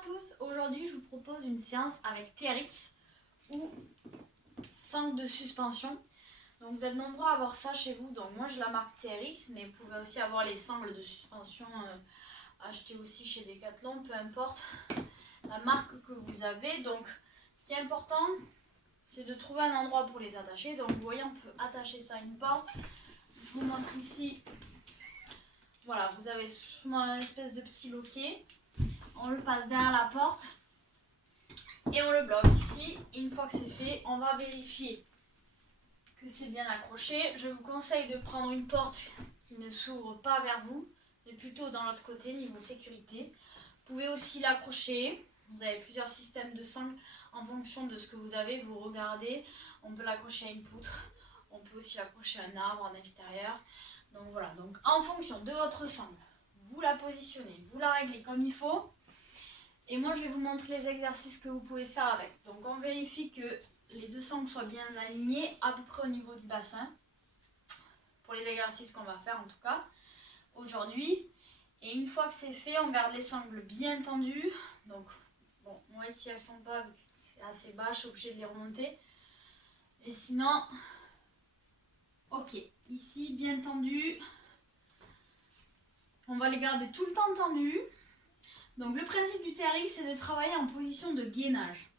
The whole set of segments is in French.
tous, aujourd'hui je vous propose une séance avec TRX ou sangle de suspension. Donc vous êtes nombreux à avoir ça chez vous, donc moi je la marque TRX, mais vous pouvez aussi avoir les sangles de suspension achetées aussi chez Decathlon, peu importe la marque que vous avez. Donc ce qui est important, c'est de trouver un endroit pour les attacher. Donc vous voyez, on peut attacher ça à une porte. Je vous montre ici. Voilà, vous avez souvent une espèce de petit loquet. On le passe derrière la porte et on le bloque ici. Une fois que c'est fait, on va vérifier que c'est bien accroché. Je vous conseille de prendre une porte qui ne s'ouvre pas vers vous, mais plutôt dans l'autre côté, niveau sécurité. Vous pouvez aussi l'accrocher. Vous avez plusieurs systèmes de sangles en fonction de ce que vous avez. Vous regardez, on peut l'accrocher à une poutre. On peut aussi l'accrocher à un arbre en extérieur. Donc voilà, donc en fonction de votre sangle, vous la positionnez, vous la réglez comme il faut. Et moi je vais vous montrer les exercices que vous pouvez faire avec. Donc on vérifie que les deux sangles soient bien alignées à peu près au niveau du bassin. Pour les exercices qu'on va faire en tout cas aujourd'hui. Et une fois que c'est fait, on garde les sangles bien tendues. Donc bon, moi ici elles sont pas, c'est assez bas, je suis obligée de les remonter. Et sinon, ok, ici bien tendu. On va les garder tout le temps tendus. Donc le principe du TRX, c'est de travailler en position de gainage.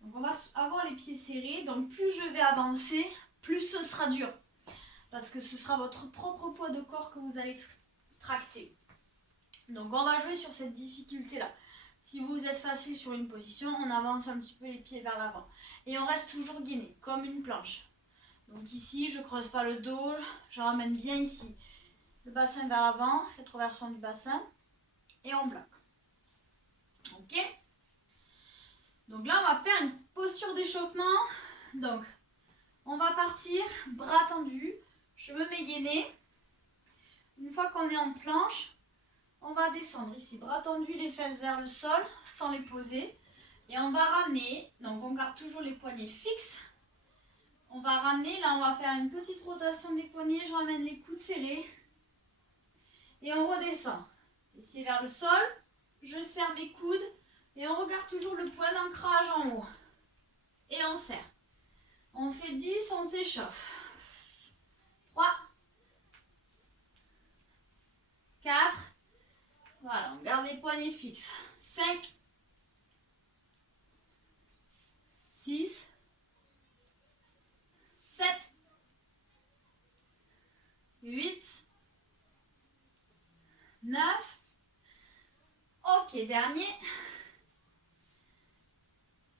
Donc on va avoir les pieds serrés. Donc plus je vais avancer, plus ce sera dur. Parce que ce sera votre propre poids de corps que vous allez tracter. Donc on va jouer sur cette difficulté-là. Si vous êtes facile sur une position, on avance un petit peu les pieds vers l'avant. Et on reste toujours gainé, comme une planche. Donc ici, je ne creuse pas le dos, je ramène bien ici. Le bassin vers l'avant, rétroversion du bassin. Et on bloque. Ok. Donc là, on va faire une posture d'échauffement. Donc, on va partir, bras tendus. Je me mets gainé. Une fois qu'on est en planche, on va descendre ici. Bras tendus, les fesses vers le sol, sans les poser. Et on va ramener. Donc, on garde toujours les poignets fixes. On va ramener. Là, on va faire une petite rotation des poignets. Je ramène les coudes serrés. Et on redescend. Ici vers le sol. Je serre mes coudes. Et on regarde toujours le point d'ancrage en haut. Et on serre. On fait 10, on s'échauffe. 3, 4. Voilà, on garde les poignets fixes. 5, 6, 7, 8, 9. Ok, dernier.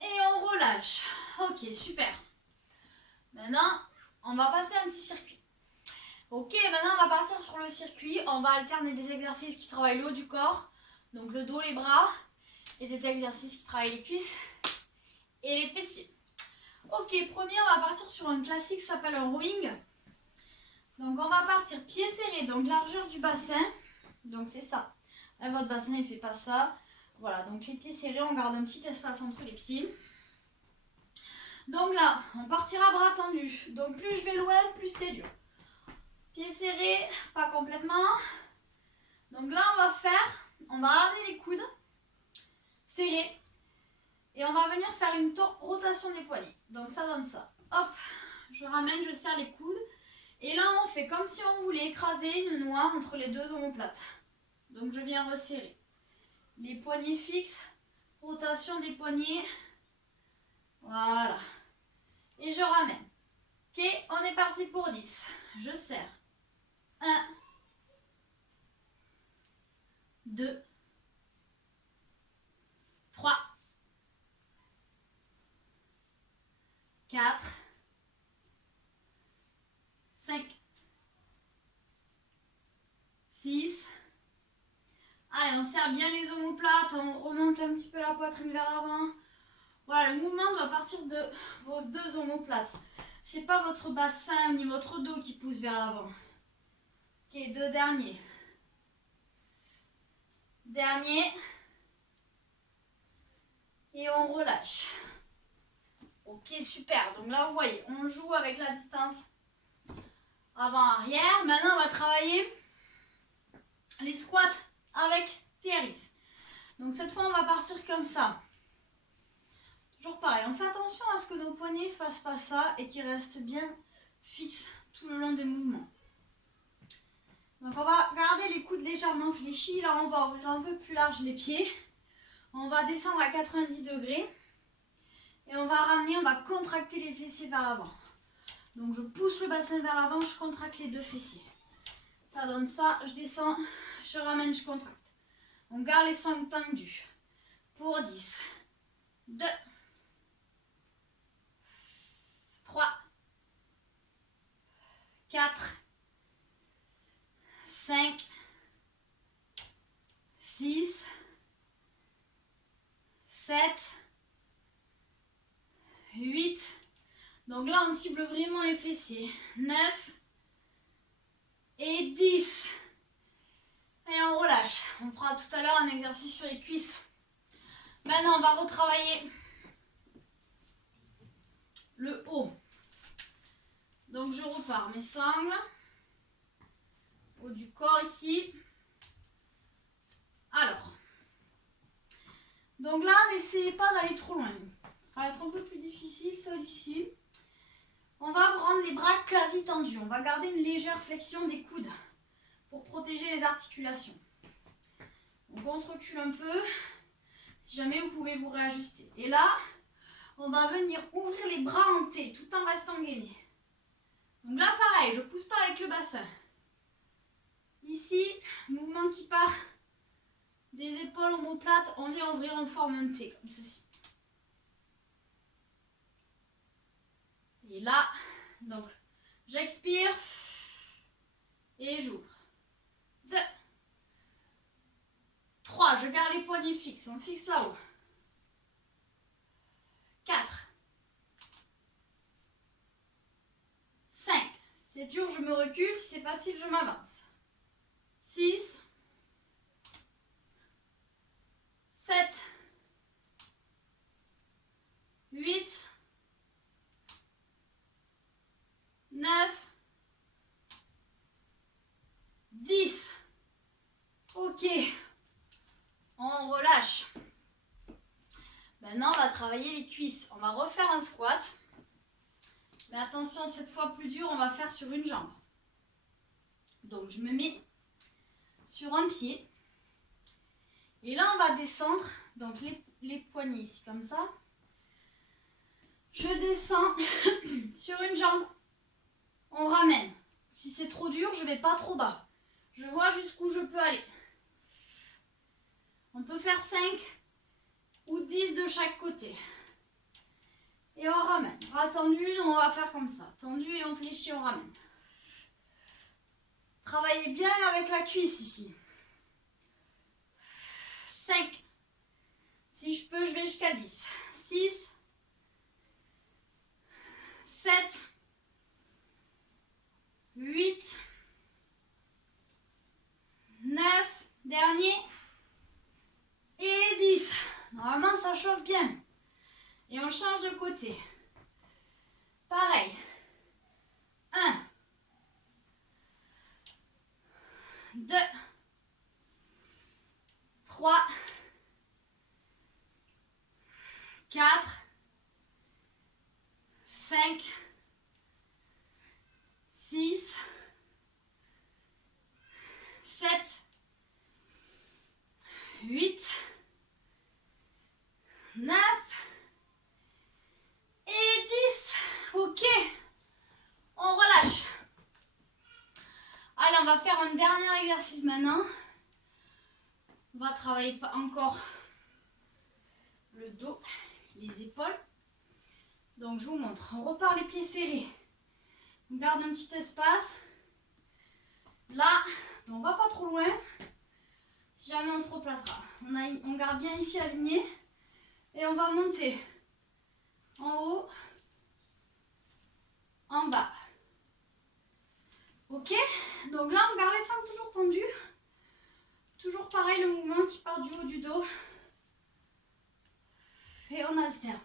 Et on relâche. Ok, super. Maintenant, on va passer un petit circuit. Ok, maintenant on va partir sur le circuit. On va alterner des exercices qui travaillent le haut du corps. Donc le dos, les bras. Et des exercices qui travaillent les cuisses et les fessiers. Ok, premier, on va partir sur un classique qui s'appelle un rowing. Donc on va partir pieds serrés, donc largeur du bassin. Donc c'est ça. Là, votre bassin, il ne fait pas ça. Voilà, donc les pieds serrés, on garde un petit espace entre les pieds. Donc là, on partira bras tendus. Donc plus je vais loin, plus c'est dur. Pieds serrés, pas complètement. Donc là, on va ramener les coudes serrés. Et on va venir faire une rotation des poignets. Donc ça donne ça. Hop, je ramène, je serre les coudes. Et là, on fait comme si on voulait écraser une noix entre les deux omoplates. Donc je viens resserrer. Les poignets fixes, rotation des poignets. Voilà. Et je ramène. Ok, on est parti pour 10. Je serre. 1, 2, 3, 4, 5, 6. Allez, on serre bien les omoplates, on remonte un petit peu la poitrine vers l'avant. Voilà, le mouvement doit partir de vos deux omoplates. C'est pas votre bassin ni votre dos qui pousse vers l'avant. Ok, deux derniers. Dernier. Et on relâche. Ok, super. Donc là, vous voyez, on joue avec la distance avant-arrière. Maintenant, on va travailler les squats avec TRX. Donc cette fois, on va partir comme ça. Toujours pareil, on fait attention à ce que nos poignets ne fassent pas ça et qu'ils restent bien fixes tout le long des mouvements. Donc on va garder les coudes légèrement fléchis. Là, on va ouvrir un peu plus large les pieds. On va descendre à 90 degrés. Et on va ramener, on va contracter les fessiers vers l'avant. Donc je pousse le bassin vers l'avant, je contracte les deux fessiers. Ça donne ça, je descends, je ramène, je contracte. On garde les sangles tendues. Pour 10, 2, 3, 4, 5, 6, 7, 8. Donc là, on cible vraiment les fessiers. 9 et 10. Et on relâche. On fera tout à l'heure un exercice sur les cuisses. Maintenant, on va retravailler le haut. Donc, je repars mes sangles. Haut du corps ici. Alors. Donc là, n'essayez pas d'aller trop loin. Ça va être un peu plus difficile celui-ci. On va prendre les bras quasi tendus. On va garder une légère flexion des coudes pour protéger les articulations. Donc on se recule un peu. Si jamais vous pouvez vous réajuster. Et là, on va venir ouvrir les bras en T tout en restant gainé. Donc là, pareil, je ne pousse pas avec le bassin. Ici, mouvement qui part des épaules omoplates, on vient ouvrir en forme un T, comme ceci. Et là, donc, j'expire et j'ouvre. 2, 3, je garde les poignets fixes, on fixe là-haut. 4, 5, c'est dur, je me recule, si c'est facile, je m'avance. 6, 7, 8, 9, 10. Ok. On relâche. Maintenant, on va travailler les cuisses. On va refaire un squat. Mais attention, cette fois plus dur, on va faire sur une jambe. Donc, je me mets sur un pied. Et là, on va descendre. Donc, les poignets ici, comme ça. Je descends sur une jambe. On ramène. Si c'est trop dur, je ne vais pas trop bas. Je vois jusqu'où je peux aller. On peut faire 5 ou 10 de chaque côté. Et on ramène. Bras tendu, on va faire comme ça. Tendu et on fléchit, on ramène. Travaillez bien avec la cuisse ici. 5. Si je peux, je vais jusqu'à 10. 6. 7. 8. 9. Dernier. Et 10. Normalement, ça chauffe bien. Et on change de côté. Pareil. 1. 2. 3. 4. 5. 6. 7. 8. 9 et 10. Ok. On relâche. Allez, on va faire un dernier exercice maintenant. On va travailler encore le dos, les épaules. Donc, je vous montre. On repart les pieds serrés. On garde un petit espace. Là, on ne va pas trop loin. Si jamais on se replacera. On garde bien ici aligné. Et on va monter en haut, en bas. Ok? Donc là, on garde les sangles toujours tendus. Toujours pareil, le mouvement qui part du haut du dos. Et on alterne.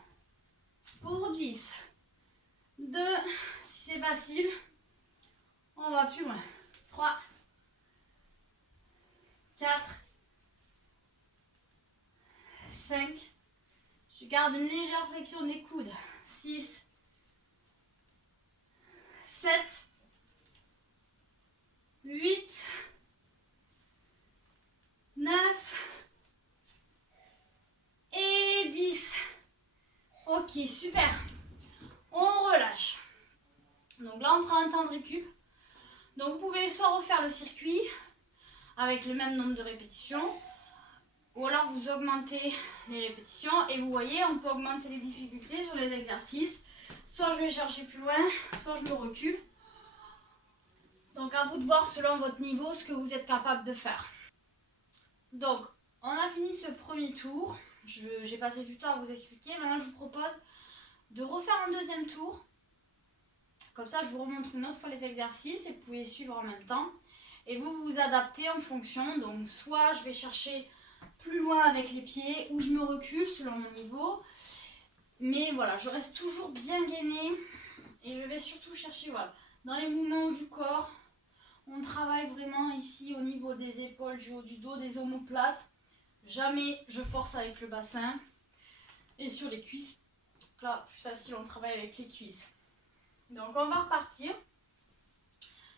Pour 10. 2. Si c'est facile, on va plus loin. 3. 4. 5. Je garde une légère flexion des coudes. 6, 7, 8, 9 et 10. Ok, super. On relâche. Donc là, on prend un temps de récup. Donc vous pouvez soit refaire le circuit avec le même nombre de répétitions, ou alors vous augmentez les répétitions et vous voyez, on peut augmenter les difficultés sur les exercices. Soit je vais chercher plus loin, soit je me recule. Donc à vous de voir selon votre niveau ce que vous êtes capable de faire. Donc on a fini ce premier tour. J'ai passé du temps à vous expliquer. Maintenant je vous propose de refaire un deuxième tour. Comme ça je vous remontre une autre fois les exercices et vous pouvez suivre en même temps. Et vous vous adaptez en fonction. Donc soit je vais chercher plus loin avec les pieds ou je me recule selon mon niveau. Mais voilà, je reste toujours bien gainée. Et je vais surtout chercher, voilà, dans les mouvements du corps, on travaille vraiment ici au niveau des épaules, du haut du dos, des omoplates. Jamais je force avec le bassin. Et sur les cuisses, là, plus facile, on travaille avec les cuisses. Donc on va repartir.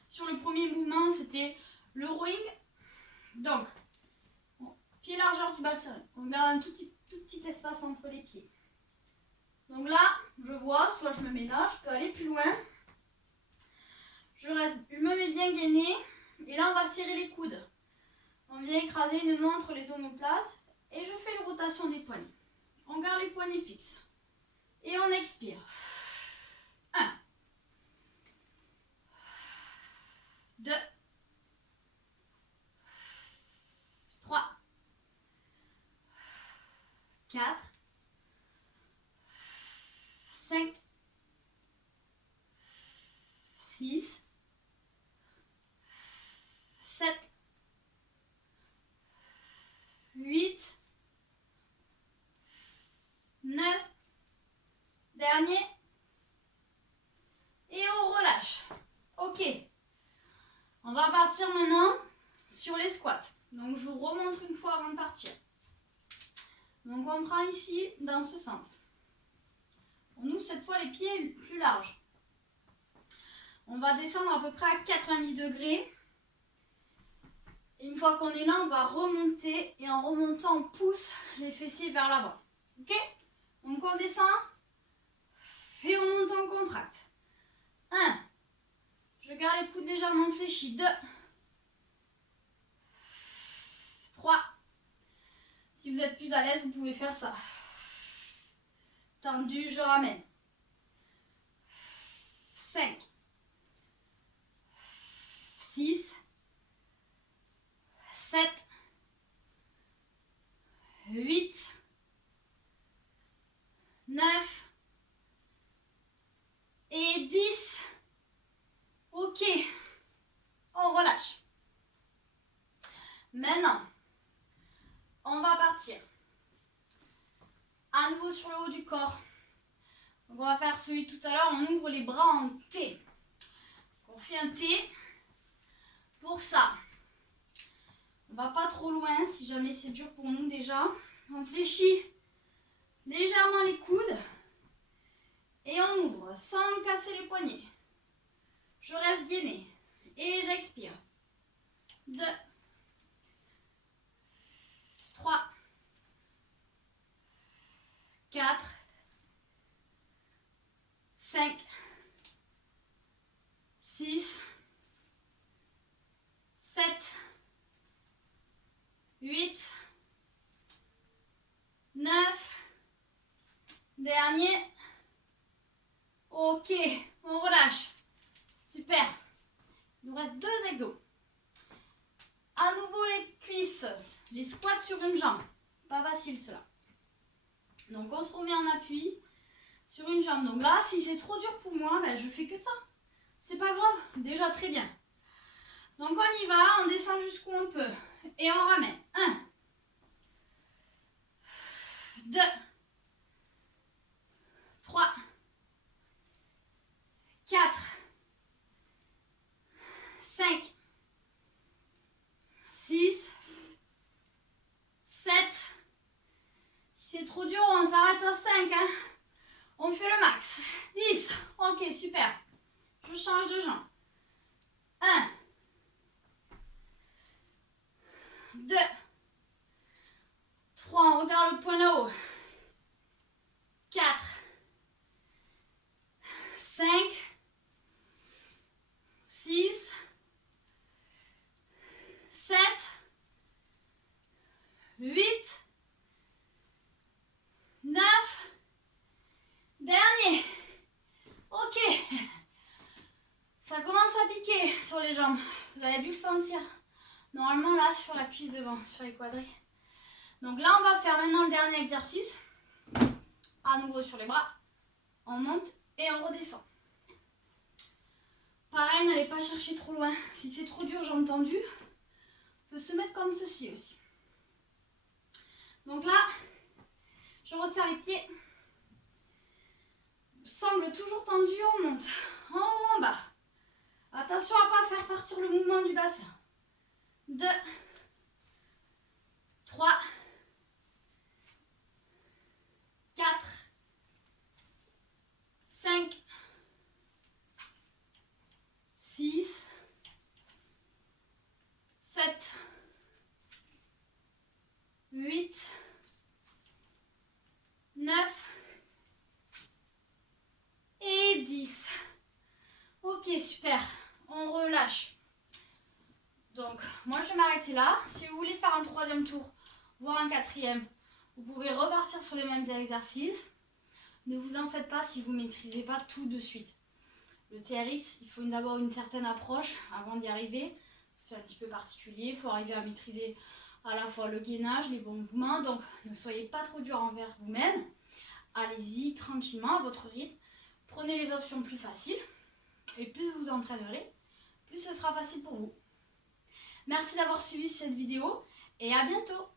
Sur le premier mouvement, c'était le rowing. Donc, pied largeur du bassin. On garde un tout petit espace entre les pieds. Donc là, je vois, soit je me mets là, je peux aller plus loin. Je me mets bien gainée. Et là, on va serrer les coudes. On vient écraser une main entre les omoplates. Et je fais une rotation des poignets. On garde les poignets fixes. Et on expire. 1. 2. 3. 4. 5. 6. 7. 8. 9. Dernier. Et on relâche. Ok. On va partir maintenant sur les squats. Donc je vous remontre une fois avant de partir. Donc on prend ici dans ce sens. On ouvre cette fois les pieds plus larges. On va descendre à peu près à 90 degrés. Et une fois qu'on est là, on va remonter. Et en remontant, on pousse les fessiers vers l'avant. Ok? Donc on descend. Et on monte en contracte. 1. Je garde les coudes légèrement fléchis. 2. 3. Si vous êtes plus à l'aise, vous pouvez faire ça. Tendu, je ramène. 5. 6. 7. 8. 9. Et 10. Ok. On relâche. Maintenant, on va partir. À nouveau sur le haut du corps. Donc on va faire celui de tout à l'heure. On ouvre les bras en T. On fait un T. Pour ça, on va pas trop loin si jamais c'est dur pour nous déjà. On fléchit légèrement les coudes. Et on ouvre sans casser les poignets. Je reste gainée. Et j'expire. 2. 3. 4. 5. 6. 7. 8. 9. Dernier. Ok, on relâche. Super. Il nous reste 2 exos. À nouveau les cuisses. Les squats sur une jambe. Pas facile cela. Donc on se remet en appui sur une jambe. Donc là, si c'est trop dur pour moi, ben, je fais que ça. C'est pas grave. Déjà très bien. Donc on y va. On descend jusqu'où on peut. Et on ramène. 1. 2. 3. 4. 5. 6. 7. trop dur, on s'arrête à 5. Hein. On fait le max. 10. Ok, super. Je change de jambe. 1. 2. 3. On regarde le point là-haut. 4. 5. 6. 7. 8. 9. Dernier. Ok. Ça commence à piquer sur les jambes. Vous avez dû le sentir. Normalement là sur la cuisse devant, sur les quadris. Donc là on va faire maintenant le dernier exercice. À nouveau sur les bras. On monte et on redescend. Pareil, n'allez pas chercher trop loin. Si c'est trop dur, jambes tendues, on peut se mettre comme ceci aussi. Donc là, je resserre les pieds. Sangle toujours tendu, on monte. En haut, en bas. Attention à ne pas faire partir le mouvement du bassin. 2, 3, 4, 5, 6, 7, 8, 9 et 10. Ok, super. On relâche. Donc, moi je vais m'arrêter là. Si vous voulez faire un troisième tour, voire un quatrième, vous pouvez repartir sur les mêmes exercices. Ne vous en faites pas si vous ne maîtrisez pas tout de suite. Le TRX, il faut d'abord une certaine approche avant d'y arriver. C'est un petit peu particulier. Il faut arriver à maîtriser à la fois le gainage, les bons mouvements. Donc, ne soyez pas trop dur envers vous-même. Allez-y tranquillement à votre rythme. Prenez les options plus faciles. Et plus vous vous entraînerez, plus ce sera facile pour vous. Merci d'avoir suivi cette vidéo et à bientôt.